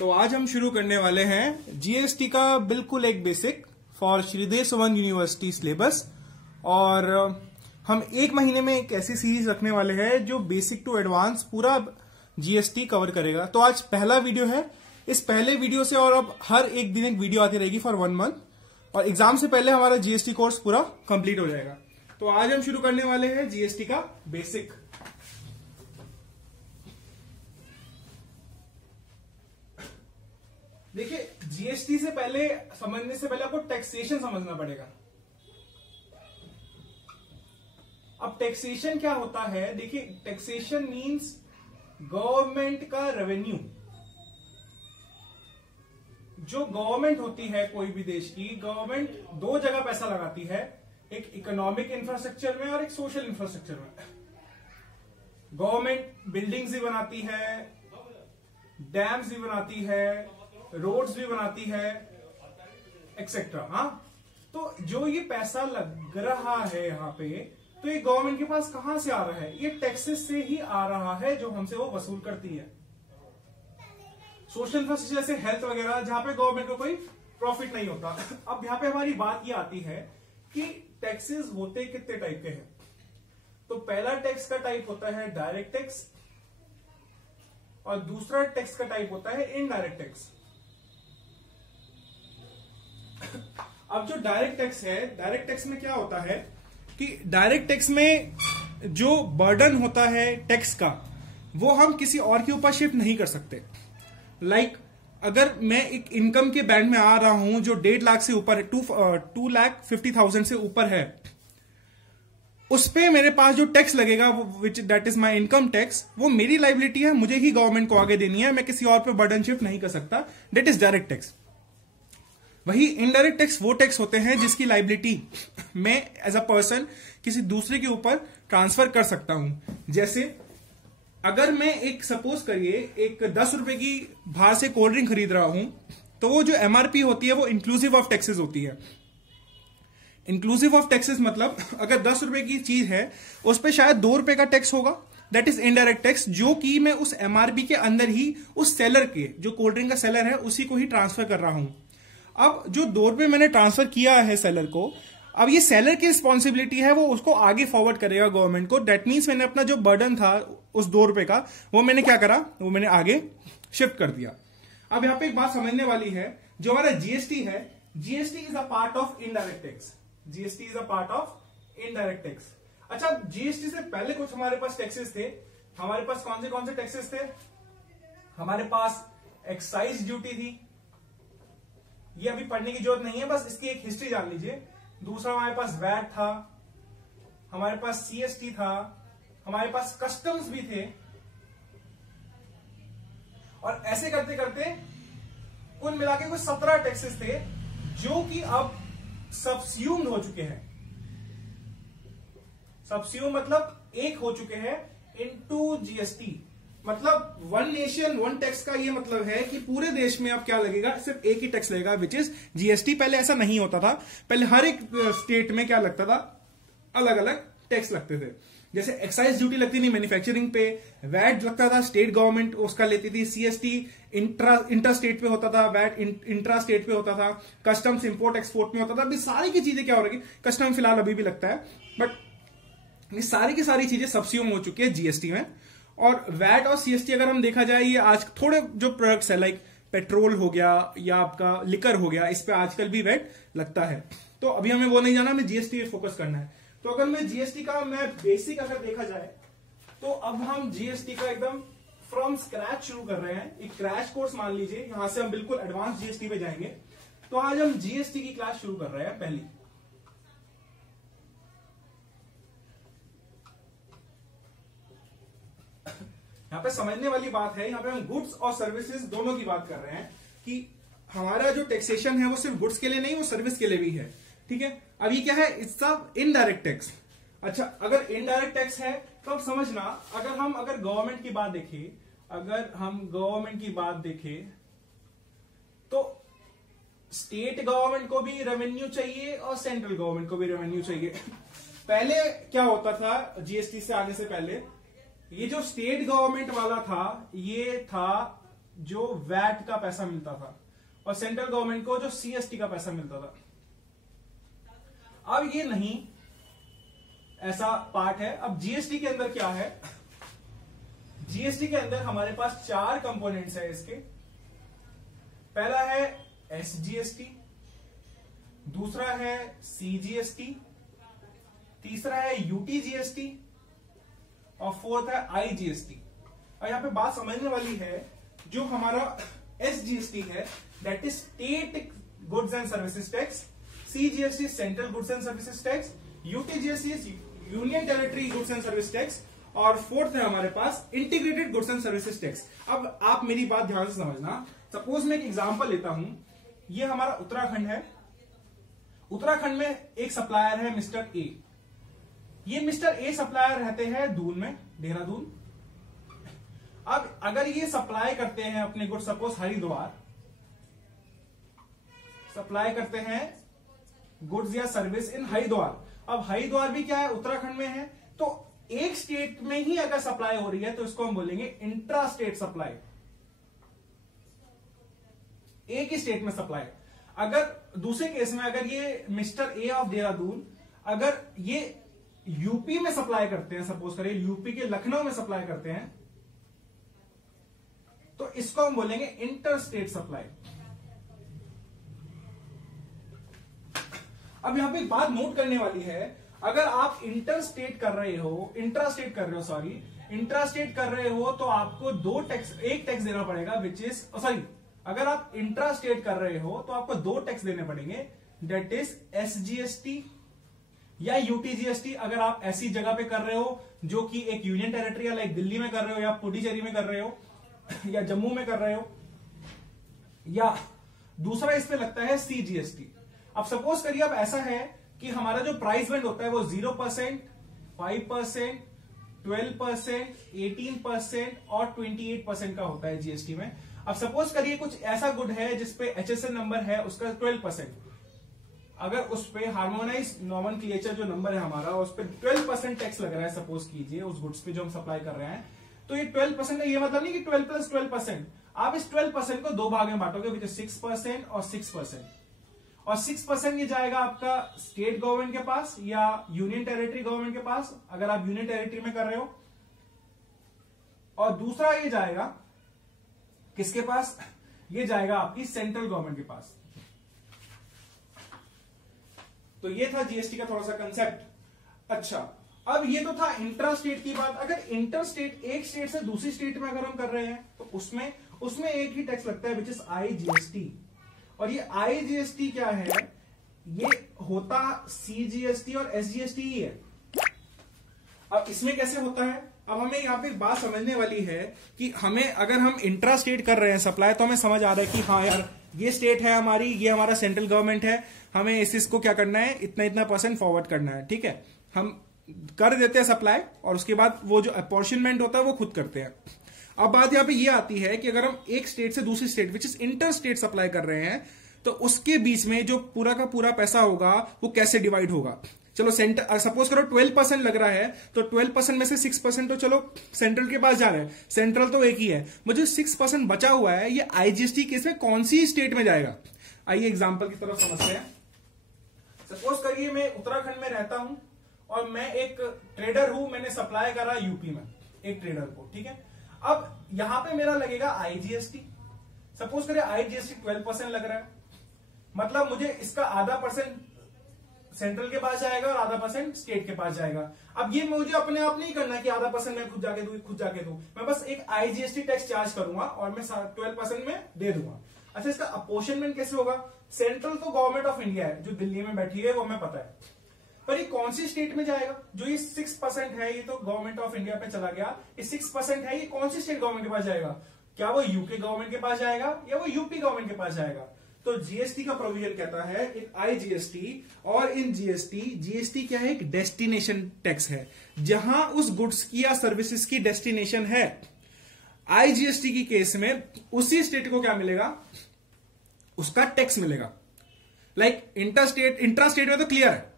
तो आज हम शुरू करने वाले हैं जीएसटी का बिल्कुल एक basic for Sridev Suman university syllabus. और हम एक महीने में एक ऐसी सीरीज रखने वाले हैं जो बेसिक टू एडवांस पूरा जीएसटी कवर करेगा। तो आज पहला वीडियो है। इस पहले वीडियो से और अब हर एक दिन एक वीडियो आती रहेगी फॉर 1 मंथ और एग्जाम से पहले हमारा जीएसटी कोर्स पूरा कंप्लीट हो जाएगा। तो आज हम शुरू करने वाले हैं जीएसटी का बेसिक। देखिए, जीएसटी से पहले समझने से पहले आपको टैक्सेशन समझना पड़ेगा। अब टैक्सेशन क्या होता है? देखिए, टैक्सेशन मींस गवर्नमेंट का रेवेन्यू। जो गवर्नमेंट होती है कोई भी देश की, गवर्नमेंट दो जगह पैसा लगाती है, एक इकोनॉमिक इंफ्रास्ट्रक्चर में और एक सोशल इंफ्रास्ट्रक्चर में। गवर्नमेंट बिल्डिंग्स भी बनाती है, डैम्स भी बनाती है, रोड्स भी बनाती है, एक्सेट्रा। हाँ, तो जो ये पैसा लग रहा है यहाँ पे, तो ये गवर्नमेंट के पास कहां से आ रहा है? ये टैक्सेस से ही आ रहा है जो हमसे वो वसूल करती है। सोशल इंफ्रास्ट्रक्चर जैसे हेल्थ वगैरह, जहां पे गवर्नमेंट को कोई प्रॉफिट नहीं होता। अब यहाँ पे हमारी बात ये आती है कि टैक्सेस होते कितने टाइप के हैं। तो पहला टैक्स का टाइप होता है डायरेक्ट टैक्स और दूसरा टैक्स का टाइप होता है इनडायरेक्ट टैक्स। अब जो डायरेक्ट टैक्स है, डायरेक्ट टैक्स में क्या होता है कि डायरेक्ट टैक्स में जो बर्डन होता है टैक्स का, वो हम किसी और के ऊपर शिफ्ट नहीं कर सकते। लाइक अगर मैं एक इनकम के बैंड में आ रहा हूं जो 1.5 लाख से ऊपर है, 2,50,000 से ऊपर है, उस पे मेरे पास जो टैक्स लगेगा which that is my income tax, वो मेरी लाइबिलिटी है, मुझे ही गवर्नमेंट को आगे देनी है, मैं किसी और पे बर्डन शिफ्ट नहीं कर सकता। That is direct tax. वही इनडायरेक्ट टैक्स वो टैक्स होते हैं जिसकी लाइबिलिटी मैं एज अ पर्सन किसी दूसरे के ऊपर ट्रांसफर कर सकता हूं। जैसे अगर मैं एक सपोज करिए एक 10 रुपए की बाहर से कोल्ड ड्रिंक खरीद रहा हूं, तो वो जो एमआरपी होती है वो इंक्लूसिव ऑफ टैक्सेस होती है। इंक्लूसिव ऑफ टैक्सेस मतलब अगर 10 रुपए की चीज है उस पर शायद 2 रुपए का टैक्स होगा, दैट इज इनडायरेक्ट टैक्स, जो कि मैं उस एमआरपी के अंदर ही उस सेलर के, जो कोल्ड ड्रिंक का सेलर है, उसी को ही ट्रांसफर कर रहा हूं। अब जो 2 रुपए मैंने ट्रांसफर किया है सेलर को, अब ये सेलर की रिस्पॉन्सिबिलिटी है, वो उसको आगे फॉरवर्ड करेगा गवर्नमेंट को। दैट मीन्स मैंने अपना जो बर्डन था उस 2 रुपए का, वो मैंने क्या करा, वो मैंने आगे शिफ्ट कर दिया। अब यहां पे एक बात समझने वाली है, जो हमारा जीएसटी है, GST is a part of indirect tax. GST is a part of indirect tax. अच्छा, जीएसटी से पहले कुछ हमारे पास टैक्सेस थे। हमारे पास कौन से टैक्सेस थे? हमारे पास एक्साइज ड्यूटी थी, ये अभी पढ़ने की जरूरत नहीं है, बस इसकी एक हिस्ट्री जान लीजिए। दूसरा हमारे पास वैट था, हमारे पास सीएसटी था, हमारे पास कस्टम्स भी थे। और ऐसे करते करते कुल मिला के कुछ 17 टैक्सेस थे जो कि अब सबस्यूम्ड हो चुके हैं। सबस्यूम मतलब एक हो चुके हैं इनटू जीएसटी। मतलब वन नेशन वन टैक्स का ये मतलब है कि पूरे देश में अब क्या लगेगा, सिर्फ एक ही टैक्स लगेगा, विच इज जीएसटी। पहले ऐसा नहीं होता था। पहले हर एक स्टेट में क्या लगता था, अलग अलग टैक्स लगते थे। जैसे एक्साइज ड्यूटी लगती थी मैन्युफैक्चरिंग पे, वैट लगता था स्टेट गवर्नमेंट उसका लेती थी, सीएसटी इंटर स्टेट पे होता था, वैट इंट्रा स्टेट पे होता था, कस्टम्स इंपोर्ट एक्सपोर्ट में होता था। अभी सारी की चीजें क्या हो रही, कस्टम फिलहाल अभी भी लगता है, बट ये सारी की सारी चीजें सबस्यूम हो चुकी है जीएसटी में। और वैट और सीएसटी अगर हम देखा जाए, ये आज थोड़े जो प्रोडक्ट्स है लाइक पेट्रोल हो गया या आपका लिकर हो गया, इस पे आजकल भी वैट लगता है। तो अभी हमें वो नहीं जाना, हमें जीएसटी पे फोकस करना है। तो अगर मैं जीएसटी का मैं बेसिक अगर देखा जाए, तो अब हम जीएसटी का एकदम फ्रॉम स्क्रैच शुरू कर रहे हैं। एक क्रैश कोर्स मान लीजिए, यहां से हम बिल्कुल एडवांस जीएसटी पे जाएंगे। तो आज हम जीएसटी की क्लास शुरू कर रहे हैं पहली। यहां पे समझने वाली बात है, यहां पे हम गुड्स और सर्विसेज दोनों की बात कर रहे हैं कि हमारा जो टैक्सेशन है वो सिर्फ गुड्स के लिए नहीं, वो सर्विस के लिए भी है। ठीक है, अब ये क्या है, इट्स इनडायरेक्ट टैक्स। अच्छा, अगर इनडायरेक्ट टैक्स है तो अब समझना, अगर गवर्नमेंट की बात देखें, अगर हम गवर्नमेंट की बात देखें तो स्टेट गवर्नमेंट को भी रेवेन्यू चाहिए और सेंट्रल गवर्नमेंट को भी रेवेन्यू चाहिए। पहले क्या होता था, जीएसटी से आने से पहले ये जो स्टेट गवर्नमेंट वाला था, ये था जो वैट का पैसा मिलता था और सेंट्रल गवर्नमेंट को जो सीएसटी का पैसा मिलता था। अब ये नहीं ऐसा पार्ट है। अब जीएसटी के अंदर क्या है, जीएसटी के अंदर हमारे पास 4 कंपोनेंट्स है इसके। पहला है एसजीएसटी, दूसरा है सीजीएसटी, तीसरा है यूटीजीएसटी और फोर्थ है आईजीएसटी। और यहां पे बात समझने वाली है, जो हमारा एसजीएसटी है that is state goods and services tax, CGST central goods and services tax, UTGST union territory goods and service tax और फोर्थ है हमारे पास integrated goods and services tax. अब आप मेरी बात ध्यान से समझना। सपोज मैं एक एग्जांपल लेता हूं, ये हमारा उत्तराखंड है। उत्तराखंड में एक सप्लायर है मिस्टर ए। ये मिस्टर ए सप्लायर रहते हैं दून में, देहरादून। अब अगर ये सप्लाई करते हैं अपने गुड्स, सपोज हरिद्वार सप्लाई करते हैं गुड्स या सर्विस इन हरिद्वार। अब हरिद्वार भी क्या है, उत्तराखंड में है। तो एक स्टेट में ही अगर सप्लाई हो रही है तो इसको हम बोलेंगे इंट्रा स्टेट सप्लाई, एक ही स्टेट में सप्लाई। अगर दूसरे केस में अगर ये मिस्टर ए ऑफ देहरादून अगर ये यूपी में सप्लाई करते हैं, सपोज करिए यूपी के लखनऊ में सप्लाई करते हैं, तो इसको हम बोलेंगे इंटर स्टेट सप्लाई। अब यहां पे एक बात नोट करने वाली है, अगर आप इंटर स्टेट कर रहे हो, इंट्रास्टेट कर रहे हो तो आपको एक टैक्स देना पड़ेगा, विच इज सॉरी, अगर आप इंट्रा स्टेट कर रहे हो तो आपको 2 टैक्स देने पड़ेंगे, दैट इज एसजीएसटी या यूटीजीएसटी। अगर आप ऐसी जगह पे कर रहे हो जो कि एक यूनियन टेरिटरी है, लाइक दिल्ली में कर रहे हो या पुडुचेरी में कर रहे हो या जम्मू में कर रहे हो, या दूसरा इस पे लगता है सीजीएसटी। अब सपोज करिए अब ऐसा है कि हमारा जो प्राइस बैंड होता है वो 0%, 5%, 12%, 18% और 28% का होता है जीएसटी में। अब सपोज करिए कुछ ऐसा गुड है जिसपे एचएसएन नंबर है उसका 12%, अगर उस पे हार्मोनाइज नॉमेनक्लेचर जो नंबर है हमारा उस पे 12% टैक्स लग रहा है, सपोज कीजिए उस गुड्स पे जो हम सप्लाई कर रहे हैं, तो ये 12% का ये मतलब नहीं कि 12 + 12%, आप इस 12% को 2 भाग में बांटोगे, विच इज 6% और 6%। और 6% ये जाएगा आपका स्टेट गवर्नमेंट के पास या यूनियन टेरिटरी गवर्नमेंट के पास, अगर आप यूनियन टेरिटरी में कर रहे हो, और दूसरा ये जाएगा किसके पास, ये जाएगा आपकी सेंट्रल गवर्नमेंट के पास। तो ये था जीएसटी का थोड़ा सा कंसेप्ट। अच्छा, अब ये तो था इंट्रा स्टेट की बात। अगर इंटर स्टेट, एक स्टेट से दूसरी स्टेट में अगर हम कर रहे हैं तो उसमें एक ही टैक्स लगता है, विच इज आईजीएसटी। और ये आईजीएसटी क्या है, ये होता सीजीएसटी और एसजीएसटी ही है। अब इसमें कैसे होता है, अब हमें यहां पे एक बात समझने वाली है कि हमें अगर हम इंट्रा स्टेट कर रहे हैं सप्लाई, तो हमें समझ आ रहा है कि हाँ यार ये स्टेट है हमारी, ये हमारा सेंट्रल गवर्नमेंट है, हमें इसको क्या करना है, इतना % फॉरवर्ड करना है, ठीक है। हम कर देते हैं सप्लाई और उसके बाद वो जो अपॉर्शनमेंट होता है वो खुद करते हैं। अब बात यहां पे ये आती है कि अगर हम एक स्टेट से दूसरी state which is inter state supply कर रहे हैं, तो उसके बीच में जो पूरा का पूरा पैसा होगा वो कैसे डिवाइड होगा। चलो सेंटर, सपोज करो 12% लग रहा है, तो 12% में से 6% तो चलो सेंट्रल के पास जा रहा है, सेंट्रल तो एक ही है, मुझे 6% बचा हुआ है, ये आईजीएसटी केस में कौन सी स्टेट में जाएगा। आइए एग्जांपल की तरफ समझते हैं। सपोज करिए मैं उत्तराखंड में रहता हूं और मैं एक ट्रेडर हूं, मैंने सप्लाई करा यूपी में एक ट्रेडर को, ठीक है। अब यहां पे मेरा लगेगा आईजीएसटी। सपोज करिए आईजीएसटी 12% लग रहा है, मतलब मुझे इसका आधा % सेंट्रल के पास जाएगा और आधा % स्टेट के पास जाएगा। अब ये मुझे अपने आप नहीं करना कि आधा % मैं खुद जाके दूं, मैं बस एक आईजीएसटी टैक्स चार्ज करूंगा और मैं 12% में दे दूंगा। अच्छा, इसका अपॉर्शनमेंट कैसे होगा, सेंट्रल तो गवर्नमेंट ऑफ इंडिया है जो दिल्ली में बैठी है, वो हमें पता है, पर ये कौन सी स्टेट में जाएगा, जो ये 6% है, ये तो गवर्नमेंट ऑफ इंडिया पे चला गया, ये 6% है, ये कौन सी स्टेट गवर्नमेंट के पास जाएगा, क्या वो यूके गवर्नमेंट के पास जाएगा या वो यूपी गवर्नमेंट के पास जाएगा। तो जीएसटी का प्रोविजन कहता है एक आईजीएसटी, और इन जीएसटी क्या है, एक डेस्टिनेशन टैक्स है, जहां उस गुड्स की या सर्विसेज की डेस्टिनेशन है। आईजीएसटी की केस में उसी स्टेट को क्या मिलेगा, उसका टैक्स मिलेगा। लाइक इंट्रा स्टेट में तो क्लियर है,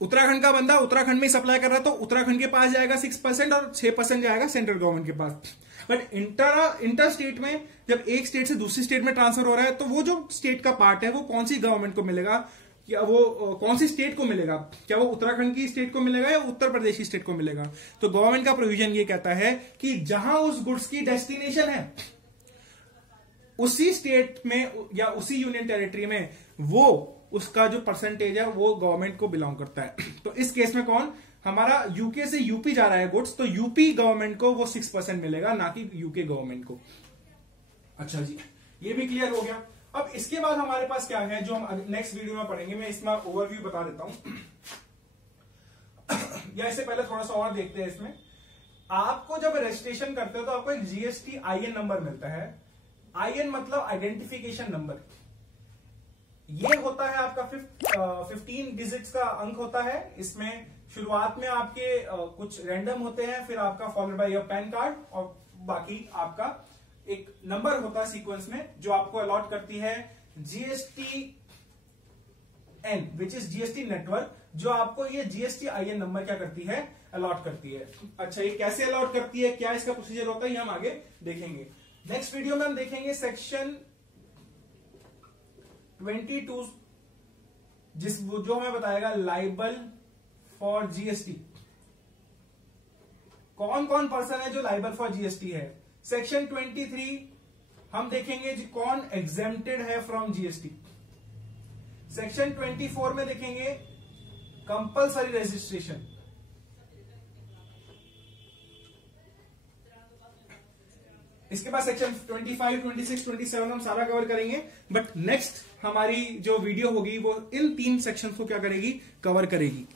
उत्तराखंड का बंदा उत्तराखंड में सप्लाई कर रहा है तो उत्तराखंड के पास जाएगा 6% और 6% जाएगा सेंट्रल गवर्नमेंट के पास। बट इंटर स्टेट में जब एक स्टेट से दूसरी स्टेट में ट्रांसफर हो रहा है तो वो जो स्टेट का पार्ट है वो कौन सी गवर्नमेंट को मिलेगा, या वो कौन सी स्टेट को मिलेगा, क्या वो उत्तराखंड की स्टेट को मिलेगा या उत्तर प्रदेश की स्टेट को मिलेगा। तो गवर्नमेंट का प्रोविजन ये कहता है कि जहां उस गुड्स की डेस्टिनेशन है उसी स्टेट में या उसी यूनियन टेरिटरी में वो उसका जो परसेंटेज है वो गवर्नमेंट को बिलोंग करता है। तो इस केस में कौन, हमारा यूके से यूपी जा रहा है गुड्स, तो यूपी गवर्नमेंट को वो 6% मिलेगा, ना कि यूके गवर्नमेंट को। अच्छा जी, ये भी क्लियर हो गया। अब इसके बाद हमारे पास क्या है जो हम नेक्स्ट वीडियो में पढ़ेंगे, मैं इसमें ओवरव्यू बता देता हूं या इससे पहले थोड़ा सा और देखते हैं। इसमें आपको जब रजिस्ट्रेशन करते हो तो आपको एक जीएसटी आईएन नंबर मिलता है। आईएन मतलब आइडेंटिफिकेशन नंबर। ये होता है आपका 15 डिजिट्स का अंक होता है। इसमें शुरुआत में आपके कुछ रैंडम होते हैं, फिर आपका followed by your pan card, और बाकी आपका एक नंबर होता है सीक्वेंस में जो आपको अलॉट करती है GST N, which is GST network, जो आपको ये जीएसटी आईएन नंबर क्या करती है, अलॉट करती है। अच्छा, ये कैसे अलॉट करती है, क्या इसका प्रोसीजर होता है, ये हम आगे देखेंगे। नेक्स्ट वीडियो में हम देखेंगे सेक्शन 22 जो हमें बताएगा लाइबल फॉर जीएसटी। कौन कौन पर्सन है जो लाइबल फॉर जीएसटी है। सेक्शन 23 हम देखेंगे कौन एग्जेम्प्टेड है फ्रॉम जीएसटी। सेक्शन 24 में देखेंगे कंपल्सरी रजिस्ट्रेशन। इसके बाद सेक्शन 25, 26, 27 हम सारा कवर करेंगे। बट नेक्स्ट हमारी जो वीडियो होगी वो इन 3 सेक्शंस को क्या करेगी, कवर करेगी।